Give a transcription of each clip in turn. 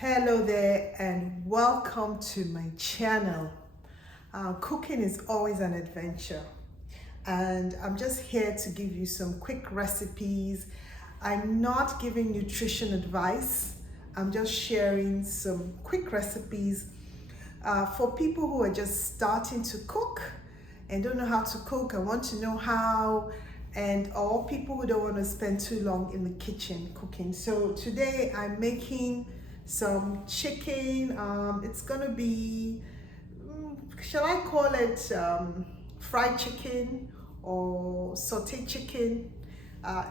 Hello there and welcome to my channel. Cooking is always an adventure and I'm just here to give you some quick recipes. I'm not giving nutrition advice. I'm just sharing some quick recipes for people who are just starting to cook and don't know how to cook and want to know how, and all people who don't want to spend too long in the kitchen cooking. So today I'm making some chicken. It's gonna be, shall I call it fried chicken or sauteed chicken?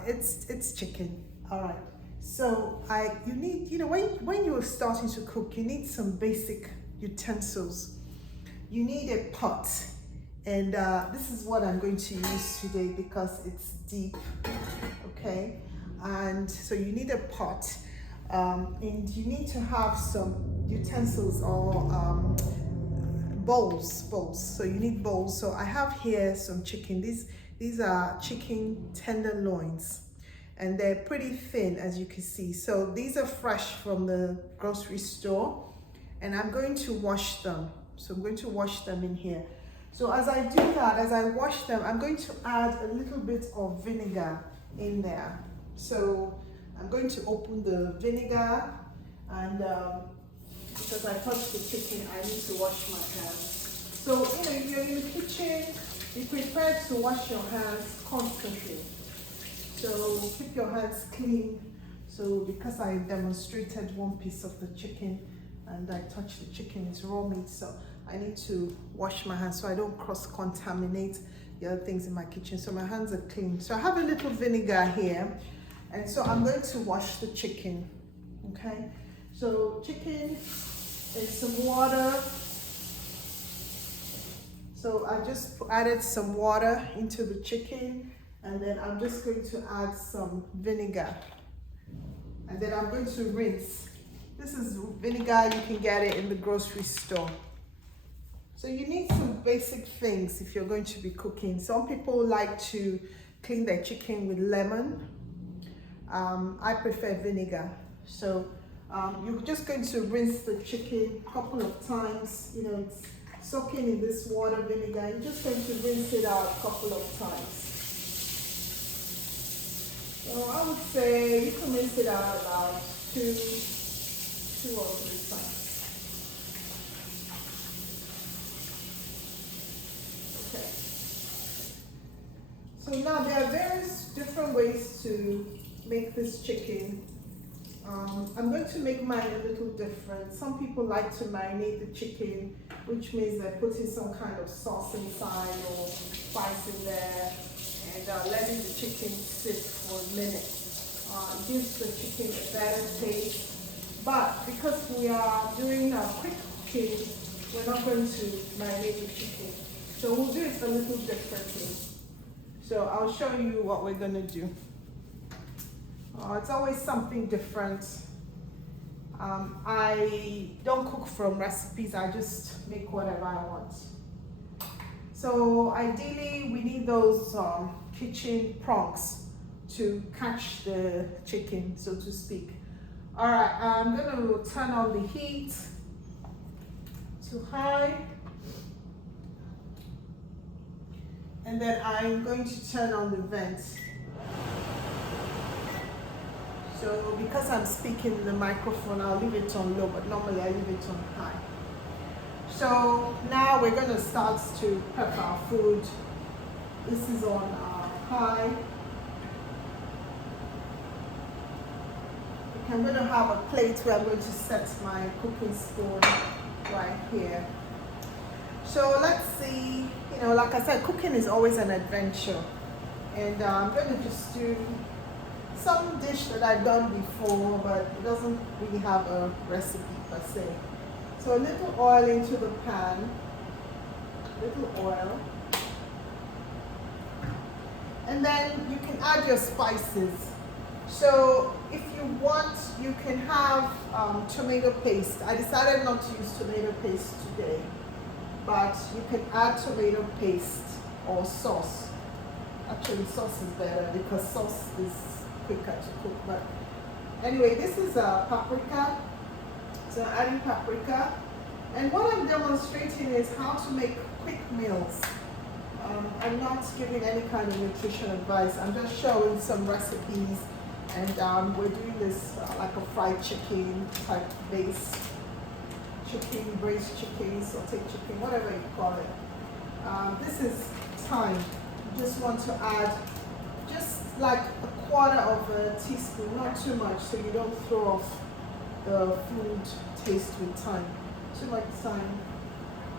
It's chicken. All right. So you need, when you're starting to cook, you need some basic utensils. You need a pot, and this is what I'm going to use today because it's deep. Okay, and so you need a pot. And you need to have some utensils or bowls. So you need bowls. So I have here some chicken. These are chicken tenderloins, and they're pretty thin, as you can see. So these are fresh from the grocery store, and I'm going to wash them. So I'm going to wash them in here. So as I do that, as I wash them, I'm going to add a little bit of vinegar in there. So I'm going to open the vinegar, and because I touched the chicken, I need to wash my hands. So, if you're in the kitchen, be prepared to wash your hands constantly. So keep your hands clean. So because I demonstrated one piece of the chicken and I touched the chicken, it's raw meat, so I need to wash my hands so I don't cross-contaminate the other things in my kitchen. So my hands are clean. So I have a little vinegar here. And so I'm going to wash the chicken, okay? So chicken is some water. So I just added some water into the chicken, and then I'm just going to add some vinegar. And then I'm going to rinse. This is vinegar, you can get it in the grocery store. So you need some basic things if you're going to be cooking. Some people like to clean their chicken with lemon. I prefer vinegar. So you're just going to rinse the chicken a couple of times. It's soaking in this water, vinegar. You're just going to rinse it out a couple of times. So I would say you can rinse it out about two or three times. Okay. So now there are various different ways to make this chicken. I'm going to make mine a little different. Some people like to marinate the chicken, which means they're putting some kind of sauce inside or spice in there and letting the chicken sit for a minute. It gives the chicken a better taste. But because we are doing a quick cooking, we're not going to marinate the chicken. So we'll do it a little differently. So I'll show you what we're going to do. It's always something different. I don't cook from recipes, I just make whatever I want. So ideally we need those kitchen prongs to catch the chicken, so to speak. Alright, I'm going to turn on the heat to high. And then I'm going to turn on the vent. So because I'm speaking in the microphone, I'll leave it on low, but normally I leave it on high. So now we're going to start to prep our food. This is on high. I'm going to have a plate where I'm going to set my cooking spoon right here. So let's see, like I said, cooking is always an adventure. And I'm going to just do some dish that I've done before, but it doesn't really have a recipe per se. So a little oil into the pan, little oil. And then you can add your spices. So if you want, you can have tomato paste. I decided not to use tomato paste today, but you can add tomato paste or sauce. Actually, sauce is better because sauce is quicker to cook. But anyway, this is paprika. So I'm adding paprika. And what I'm demonstrating is how to make quick meals. I'm not giving any kind of nutrition advice. I'm just showing some recipes, and we're doing this like a fried chicken type base. Chicken, braised chicken, sauteed chicken, whatever you call it. This is thyme. You just want to add just like a quarter of a teaspoon, not too much, so you don't throw off the food taste with thyme. Too much thyme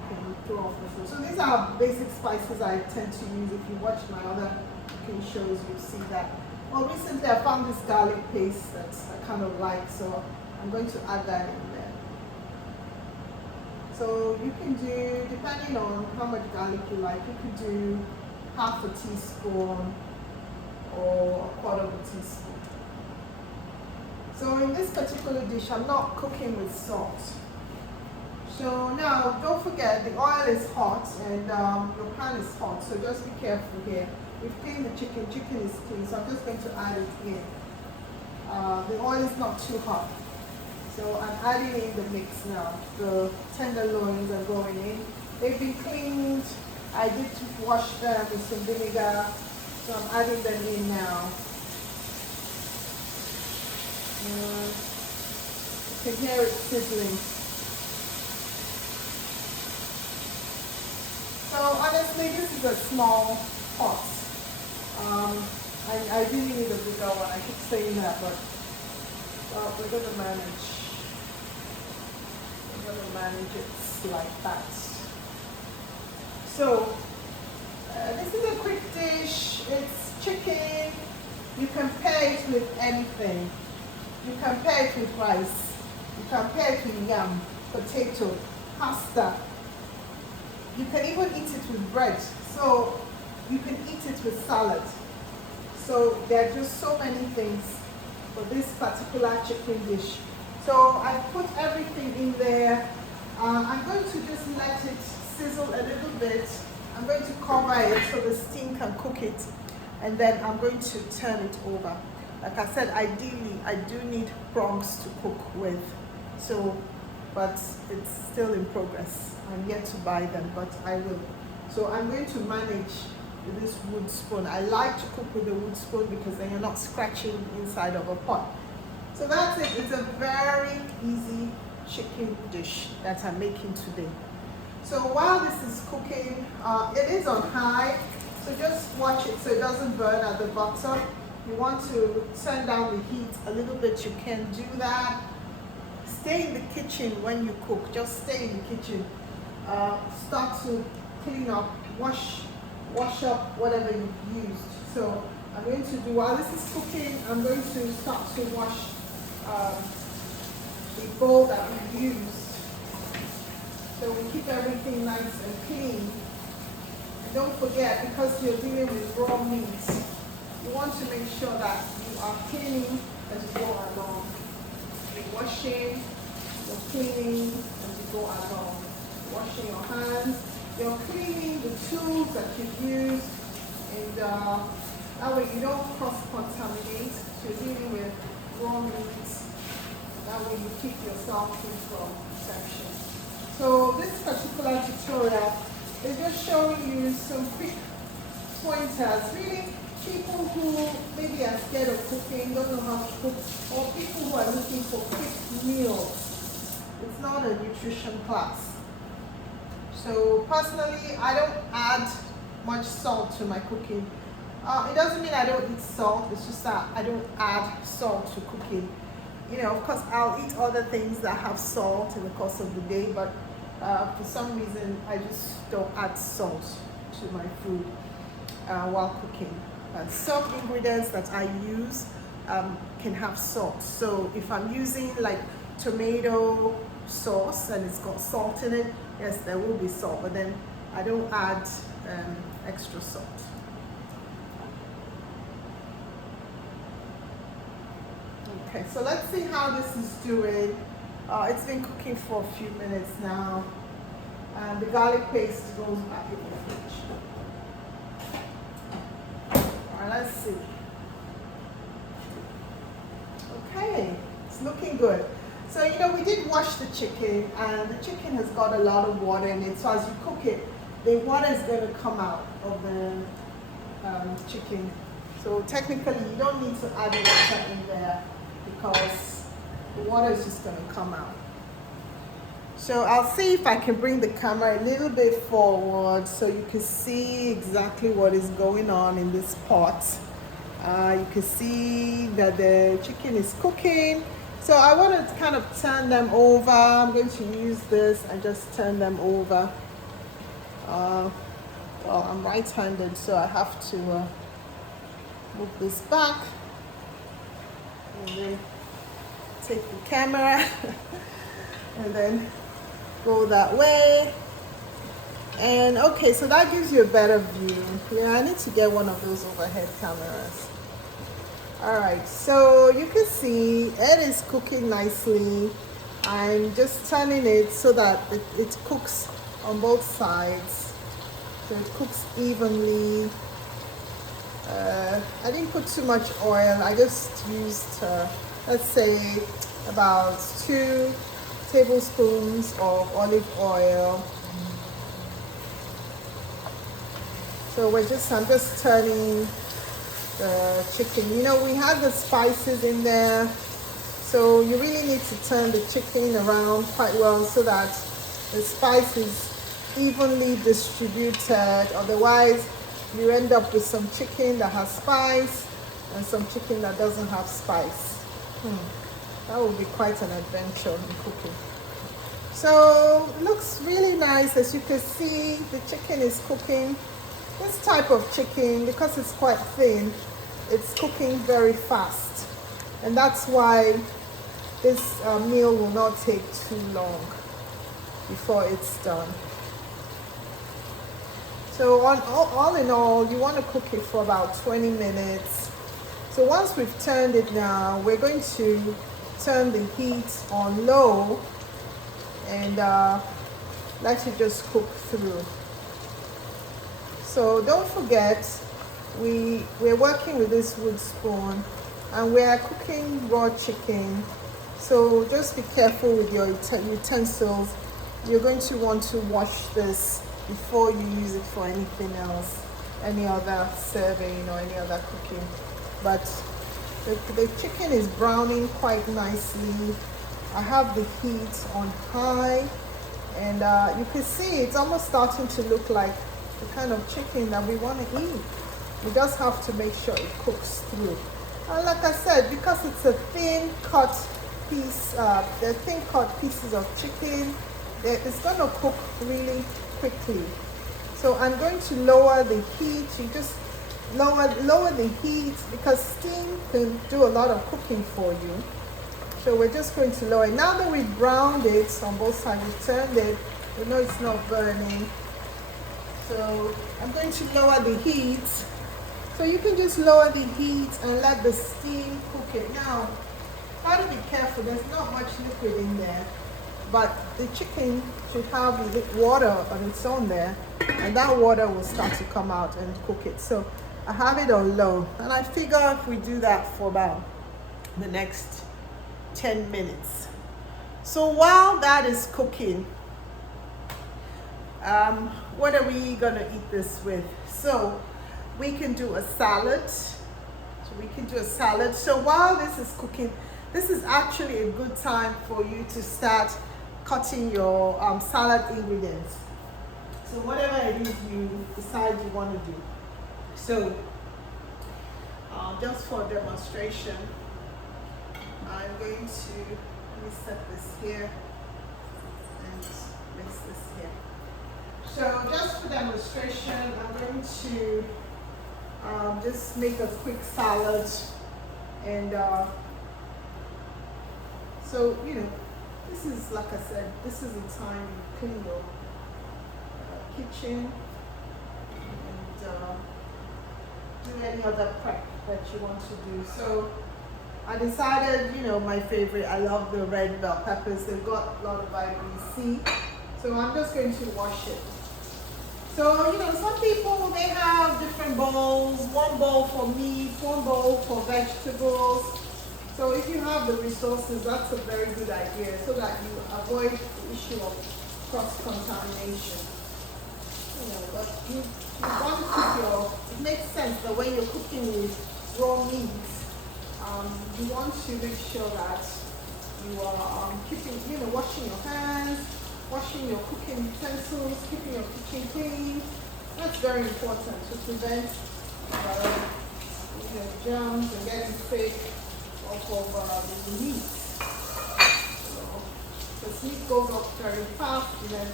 can throw off the food. So these are basic spices I tend to use. If you watch my other cooking shows, you'll see that. Well, recently I found this garlic paste that I kind of like, so I'm going to add that in there. So you can do, depending on how much garlic you like, you can do half a teaspoon or a quarter of a teaspoon. So in this particular dish, I'm not cooking with salt. So now, don't forget, the oil is hot and your pan is hot, so just be careful here. We've cleaned the chicken is clean, so I'm just going to add it in. The oil is not too hot. So I'm adding in the mix now. The tenderloins are going in. They've been cleaned. I did wash them with some vinegar, so I'm adding them in now. You can hear it sizzling. So honestly, this is a small pot. I really need a bigger one. I keep saying that, but we're going to manage. We're going to manage it like that. So this is a quick dish. It's chicken. You can pair it with anything. You can pair it with rice. You can pair it with yam, potato, pasta. You can even eat it with bread. So you can eat it with salad. So there are just so many things for this particular chicken dish. So I put everything in there. I'm going to just let it sizzle a little bit. I'm going to cover it so the steam can cook it. And then I'm going to turn it over. Like I said, ideally, I do need prongs to cook with. So, but it's still in progress. I'm yet to buy them, but I will. So I'm going to manage with this wood spoon. I like to cook with a wood spoon because then you're not scratching inside of a pot. So that's it. It's a very easy chicken dish that I'm making today. So while this is cooking, it is on high. So just watch it so it doesn't burn at the bottom. You want to turn down the heat a little bit, you can do that. Stay in the kitchen when you cook. Just stay in the kitchen. Start to clean up, wash up whatever you've used. So I'm going to do, while this is cooking, I'm going to start to wash the bowl that we used. So we keep everything nice and clean. And don't forget, because you're dealing with raw meat, you want to make sure that you are cleaning as you go along. You're washing, you're cleaning as you go along. Washing your hands, you're cleaning the tools that you've used, and that way you don't cross-contaminate. You're dealing with raw meats. That way you keep yourself free from infection. So this particular tutorial is just showing you some quick pointers. Really, people who maybe are scared of cooking, don't know how to cook, or people who are looking for quick meals. It's not a nutrition class. So personally, I don't add much salt to my cooking. It doesn't mean I don't eat salt, it's just that I don't add salt to cooking. You know, of course, I'll eat other things that have salt in the course of the day, but for some reason, I just don't add salt to my food while cooking. Some ingredients that I use can have salt. So if I'm using like tomato sauce and it's got salt in it, yes, there will be salt, but then I don't add extra salt. Okay, so let's see how this is doing. It's been cooking for a few minutes now. And the garlic paste goes back in the fridge. All right, let's see. Okay, it's looking good. So, we did wash the chicken, and the chicken has got a lot of water in it. So as you cook it, the water is going to come out of the chicken. So technically, you don't need to add water in there because the water is just going to come out. So I'll see if I can bring the camera a little bit forward so you can see exactly what is going on in this pot. You can see that the chicken is cooking. So I want to kind of turn them over. I'm going to use this and just turn them over. Well, I'm right-handed, so I have to move this back. And then take the camera and then go that way. And okay, so that gives you a better view. Yeah, I need to get one of those overhead cameras. All right, so you can see it is cooking nicely. I'm just turning it so that it cooks on both sides, so it cooks evenly. I didn't put too much oil. I just used let's say about 2 tablespoons of olive oil. So I'm just turning the chicken. We have the spices in there, so you really need to turn the chicken around quite well so that the spice is evenly distributed. Otherwise, you end up with some chicken that has spice and some chicken that doesn't have spice. That would be quite an adventure in cooking. So it looks really nice. As you can see, the chicken is cooking. This type of chicken, because it's quite thin, it's cooking very fast. And that's why this meal will not take too long before it's done. So all in all, you want to cook it for about 20 minutes. So once we've turned it now, we're going to turn the heat on low and let it just cook through. So don't forget, we're working with this wood spoon and we're cooking raw chicken. So just be careful with your utensils. You're going to want to wash this before you use it for anything else, any other serving or any other cooking. But the chicken is browning quite nicely. I have the heat on high, and you can see it's almost starting to look like the kind of chicken that we want to eat. We just have to make sure it cooks through. And like I said, because it's a thin cut piece, the thin cut pieces of chicken, it's going to cook really quickly. So I'm going to lower the heat. You just lower the heat because steam can do a lot of cooking for you. So we're just going to lower it. Now that we've browned it on both sides, we've turned it, we know it's not burning. So I'm going to lower the heat. So you can just lower the heat and let the steam cook it. Now, try to be careful, there's not much liquid in there, but the chicken should have water on its own there, and that water will start to come out and cook it. So I have it on low, and I figure if we do that for about the next 10 minutes. So while that is cooking, what are we gonna eat this with? So we can do a salad. So while this is cooking, this is actually a good time for you to start cutting your salad ingredients. So whatever it is you decide you want to do. So just for demonstration, I'm going to, let me set this here and mix this here. So just for demonstration, I'm going to just make a quick salad, and so this is, like I said, this is the time you clean your kitchen and do any other prep that you want to do. So I decided, my favorite, I love the red bell peppers. They've got a lot of vitamin C. So I'm just going to wash it. So, some people, they have different bowls, one bowl for meat, one bowl for vegetables. So if you have the resources, that's a very good idea so that you avoid the issue of cross-contamination. You know, but you want to keep it makes sense that when you're cooking with raw meat, you want to make sure that you are keeping, washing your hands, washing your cooking utensils, keeping your kitchen clean. That's very important to prevent germs and getting sick off of the meat. So, the meat goes up very fast, and then it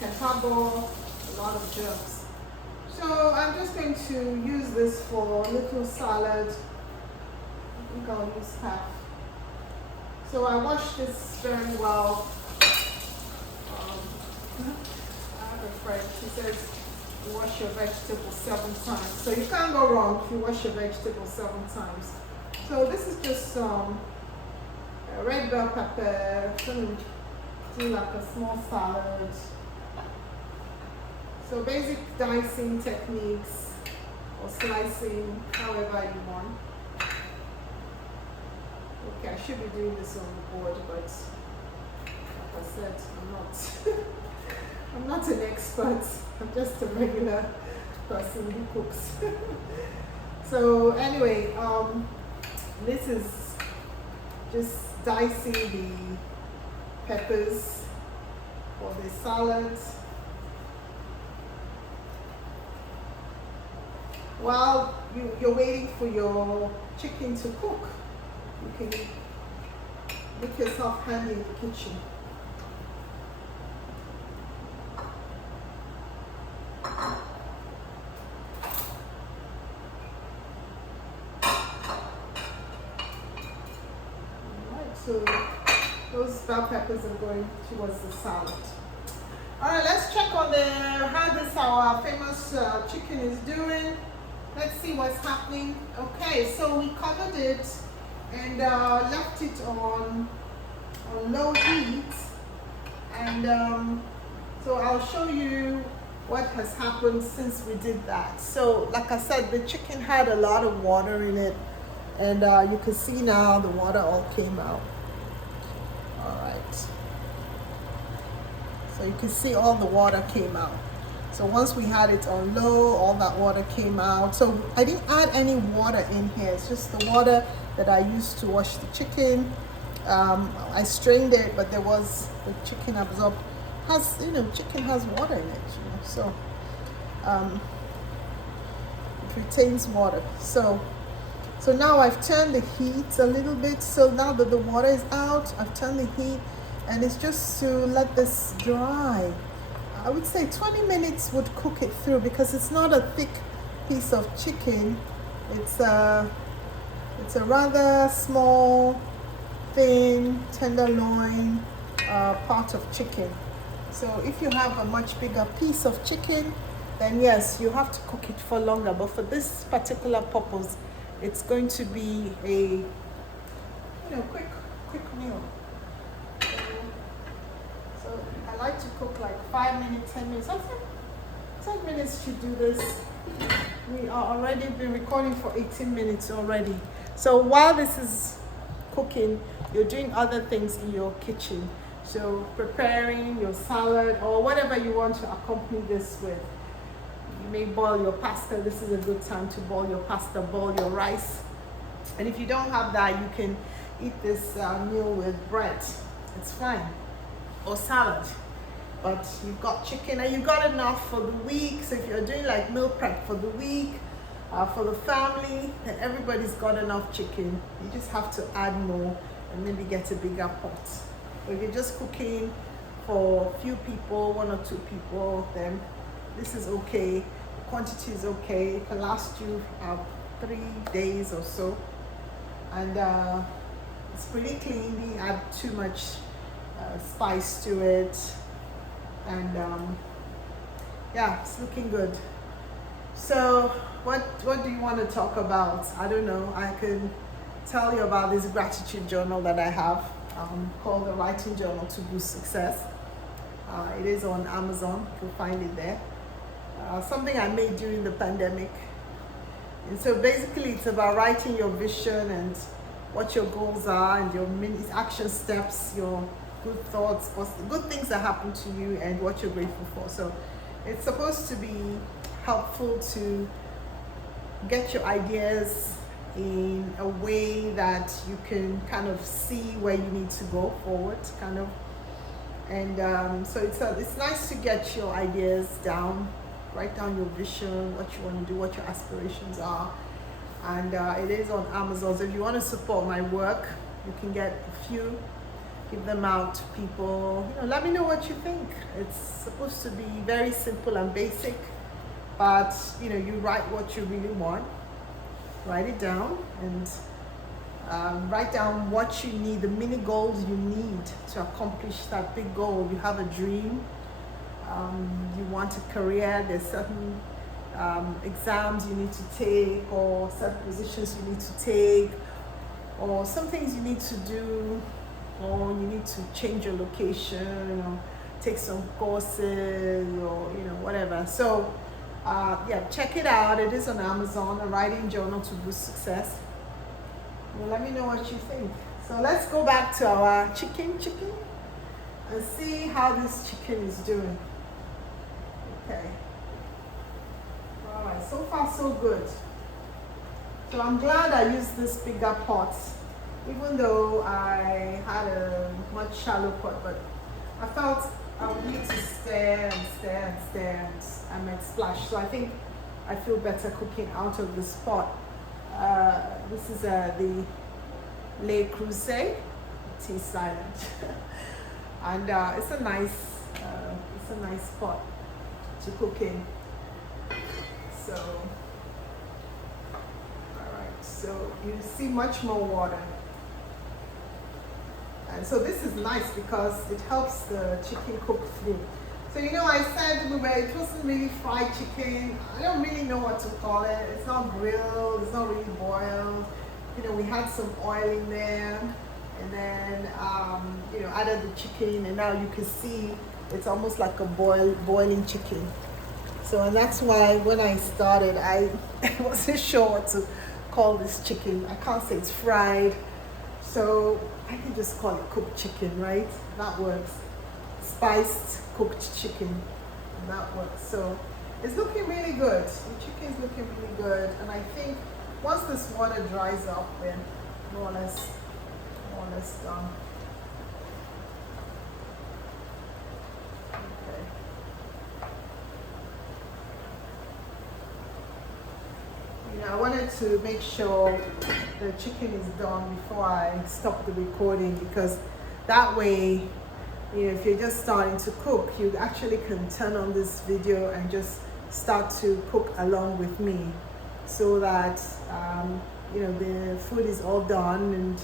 can harbor a lot of germs. So I'm just going to use this for a little salad. I think I'll use half. So I wash this very well. I have a friend, she says you wash your vegetables 7 times. So you can't go wrong if you wash your vegetables 7 times. So this is just red bell pepper. I'm going to do like a small salad. So basic dicing techniques or slicing, however you want. Okay, I should be doing this on the board, but like I said, I'm not. I'm not an expert. I'm just a regular person who cooks. So anyway, this is just dicing the peppers for the salad. While you're waiting for your chicken to cook, you can make yourself handy in the kitchen. Alright, so those bell peppers are going towards the salad. Alright, let's check on how our famous chicken is doing. Let's see what's happening. Okay, so we covered it and left it on low heat, and so I'll show you what has happened since we did that. So like I said, the chicken had a lot of water in it, and you can see now the water all came out. All right, so you can see all the water came out. So once we had it on low, all that water came out. So I didn't add any water in here. It's just the water that I used to wash the chicken. I strained it, but the chicken absorbed. Chicken has water in it, so it retains water. So now I've turned the heat a little bit. So now that the water is out, I've turned the heat, and it's just to let this dry. I would say 20 minutes would cook it through, because it's not a thick piece of chicken. It's a rather small, thin, tenderloin part of chicken. So if you have a much bigger piece of chicken, then yes, you have to cook it for longer. But for this particular purpose, it's going to be a quick meal. So I like to cook like 5 minutes, 10 minutes. I think 10 minutes to do this. We are already been recording for 18 minutes already. So while this is cooking, you're doing other things in your kitchen. So preparing your salad or whatever you want to accompany this with. You may boil your pasta. This is a good time to boil your pasta, boil your rice. And if you don't have that, you can eat this meal with bread. It's fine. Or salad. But you've got chicken and you've got enough for the week. So if you're doing like meal prep for the week, for the family, then everybody's got enough chicken. You just have to add more and maybe get a bigger pot. But if you're just cooking for a few people, 1 or 2 people, then this is okay. The quantity is okay. It can last you 3 days or so. And it's pretty clean. Didn't add too much spice to it. And yeah, it's looking good. So what do you want to talk about? I don't know. I can tell you about this gratitude journal that I have called the Writing Journal to Boost Success. It is on Amazon. You can find it there. Something I made during the pandemic. And so basically it's about writing your vision and what your goals are and your mini action steps, your good thoughts, good things that happen to you, and what you're grateful for. So it's supposed to be helpful to get your ideas in a way that you can kind of see where you need to go forward, kind of. And so it's nice to get your ideas down, write down your vision, what you want to do, what your aspirations are. And it is on Amazon. So if you want to support my work, you can get a few, give them out to people. Let me know what you think. It's supposed to be very simple and basic, but you write what you really want, write it down, and write down what you need, the mini goals you need to accomplish that big goal. You have a dream, you want a career, there's certain exams you need to take, or certain positions you need to take, or some things you need to do, or you need to change your location, or take some courses, or whatever. So yeah, check it out. It is on Amazon, a writing journal to boost success. Let me know what you think. So let's go back to our chicken and see how this chicken is doing. Okay. All right, so far so good. So I'm glad I used this bigger pot, even though I had a much shallow pot, but I felt I would need to stir and I might splash. So I think I feel better cooking out of this pot. This is the Le Creuset Tea Silent, and it's a nice pot to cook in. So, all right. So you see much more water, and so this is nice because it helps the chicken cook through. So I said it wasn't really fried chicken. I don't really know what to call it. It's not grilled, it's not really boiled. We had some oil in there, and then added the chicken, and now you can see it's almost like a boiling chicken. So, and that's why when I started, I wasn't sure what to call this chicken. I can't say it's fried, so I can just call it cooked chicken, right? That works. Spiced cooked chicken, and that works. So it's looking really good. The chicken is looking really good, and I think once this water dries up, then more or less done. Okay. I wanted to make sure the chicken is done before I stop the recording, because that way, if you're just starting to cook, you actually can turn on this video and just start to cook along with me, so that the food is all done, and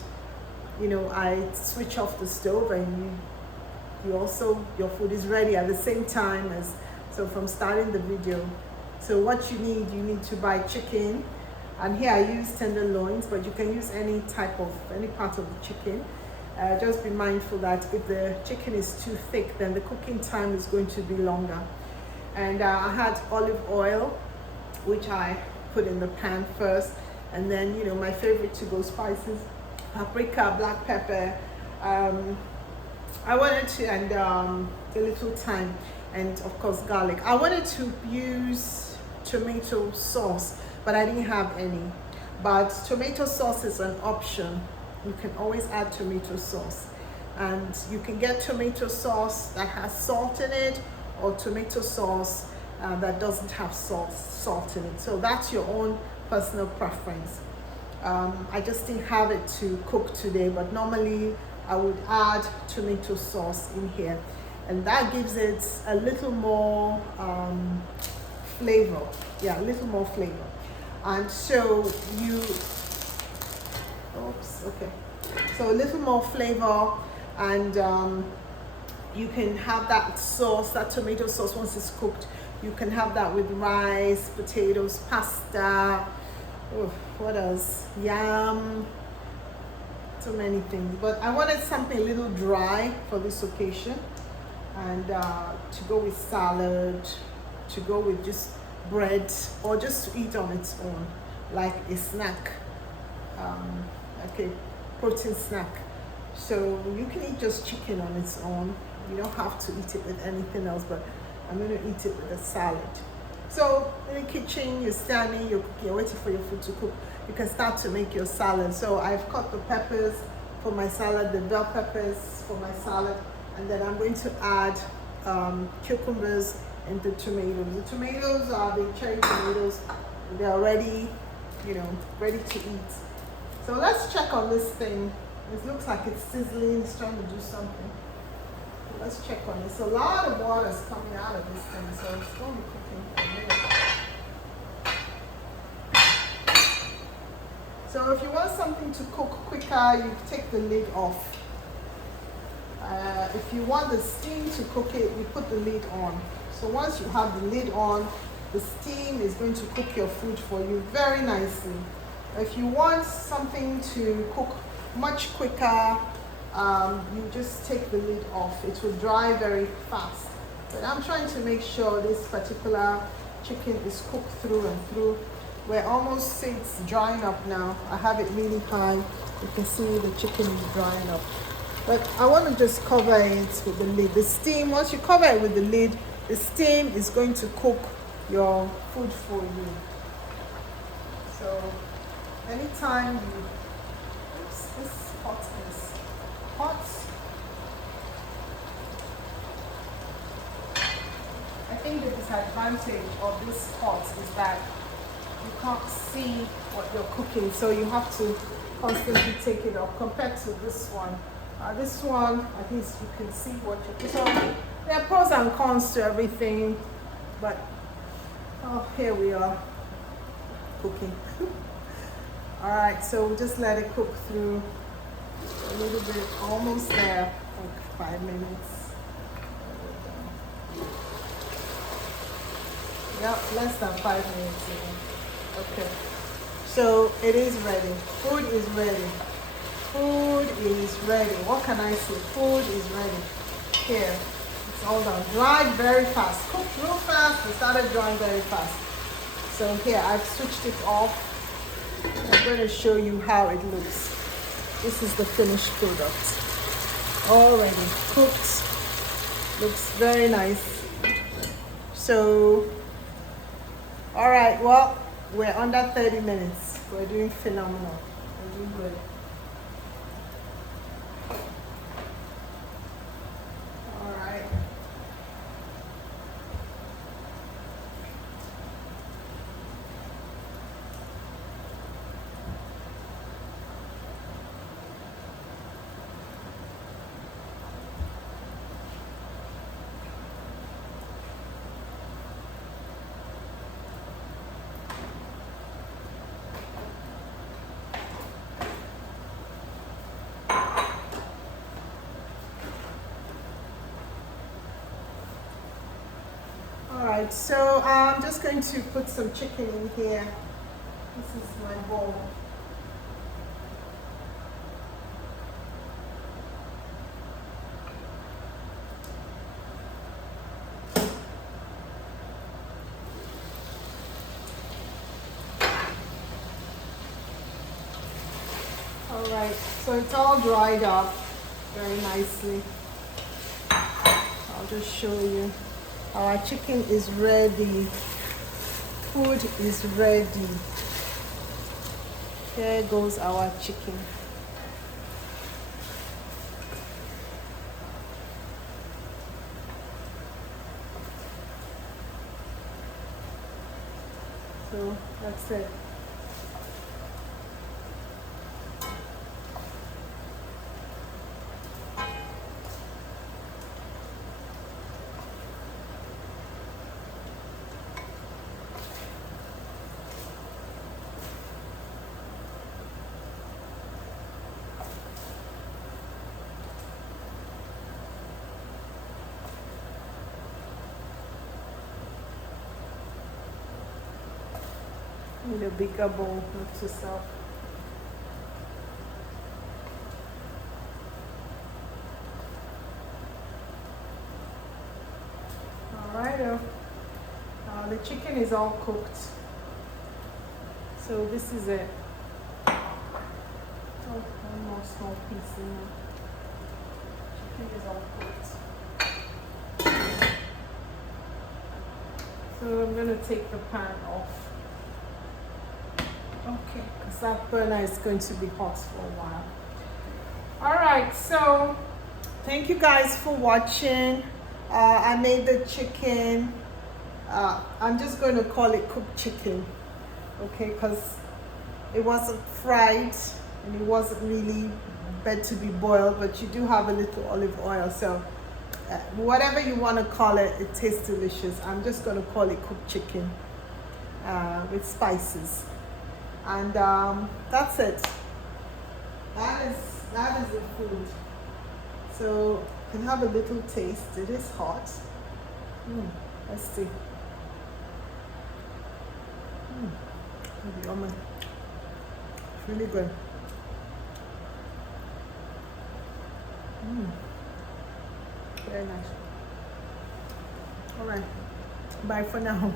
I switch off the stove, and your food is ready at the same time as, so from starting the video. So what you need to buy chicken, and here I use tenderloins, but you can use any part of the chicken. Just be mindful that if the chicken is too thick, then the cooking time is going to be longer. And I had olive oil, which I put in the pan first, and then my favorite to-go spices, paprika, black pepper, I wanted to, and a little thyme, and of course garlic. I wanted to use tomato sauce, but I didn't have any. But tomato sauce is an option. You can always add tomato sauce, and you can get tomato sauce that has salt in it, or tomato sauce that doesn't have salt in it. So that's your own personal preference. I just didn't have it to cook today, but normally I would add tomato sauce in here, and that gives it a little more flavor. Yeah, a little more flavor. And so so a little more flavor, and you can have that sauce, that tomato sauce, once it's cooked. You can have that with rice, potatoes, pasta, what else? Yam, so many things. But I wanted something a little dry for this occasion, and to go with salad, to go with just bread, or just to eat on its own, like a snack. Okay, protein snack. So you can eat just chicken on its own. You don't have to eat it with anything else, but I'm going to eat it with a salad. So in the kitchen, you're standing, you're waiting for your food to cook. You can start to make your salad. So I've cut the peppers for my salad, the bell peppers for my salad, and then I'm going to add cucumbers and the tomatoes. The tomatoes are the cherry tomatoes. They're already, ready to eat. So let's check on this thing. It looks like it's sizzling, it's trying to do something. Let's check on it. So a lot of water is coming out of this thing, so it's going to be cooking for a minute. So if you want something to cook quicker, you take the lid off. If you want the steam to cook it, you put the lid on. So once you have the lid on, the steam is going to cook your food for you very nicely. If you want something to cook much quicker, you just take the lid off. It will dry very fast. But I'm trying to make sure this particular chicken is cooked through and through. We're almost, it's drying up now. I have it really high. You can see the chicken is drying up. But I want to just cover it with the lid. The steam, once you cover it with the lid, the steam is going to cook your food for you. So anytime you, oops, this pot is hot. I think the disadvantage of this pot is that you can't see what you're cooking, so you have to constantly take it off compared to this one. This one, at least you can see what you're cooking. So there are pros and cons to everything, but here we are cooking. All right, so we'll just let it cook through a little bit, almost there, like 5 minutes. Yep, less than 5 minutes even. Okay, so it is ready. Food is ready. Food is ready. What can I say? Food is ready. Here, it's all done. Dried very fast. Cooked real fast. It started drying very fast. So here, I've switched it off. I'm going to show you how it looks. This is the finished product. Already cooked. Looks very nice. So, all right, well, we're under 30 minutes. We're doing phenomenal. We're doing good. All right. Alright, so I'm just going to put some chicken in here. This is my bowl. Alright, so it's all dried up very nicely. I'll just show you. Our chicken is ready. Food is ready. Here goes our chicken. So that's it. Need a bigger bowl, not too soft. Alright, the chicken is all cooked. So this is it. Oh, almost. small piece in there. Chicken is all cooked. So I'm gonna take the pan off. Okay, because that burner is going to be hot for a while. All right, so thank you guys for watching. I made the chicken. I'm just going to call it cooked chicken, okay, because it wasn't fried and it wasn't really meant to be boiled, but you do have a little olive oil, so whatever you want to call it, it tastes delicious. I'm just going to call it cooked chicken with spices, and that's it. That is the food. So you can have a little taste. It is hot. Let's see. Yummy. It's really good. Very nice. All right. Bye for now.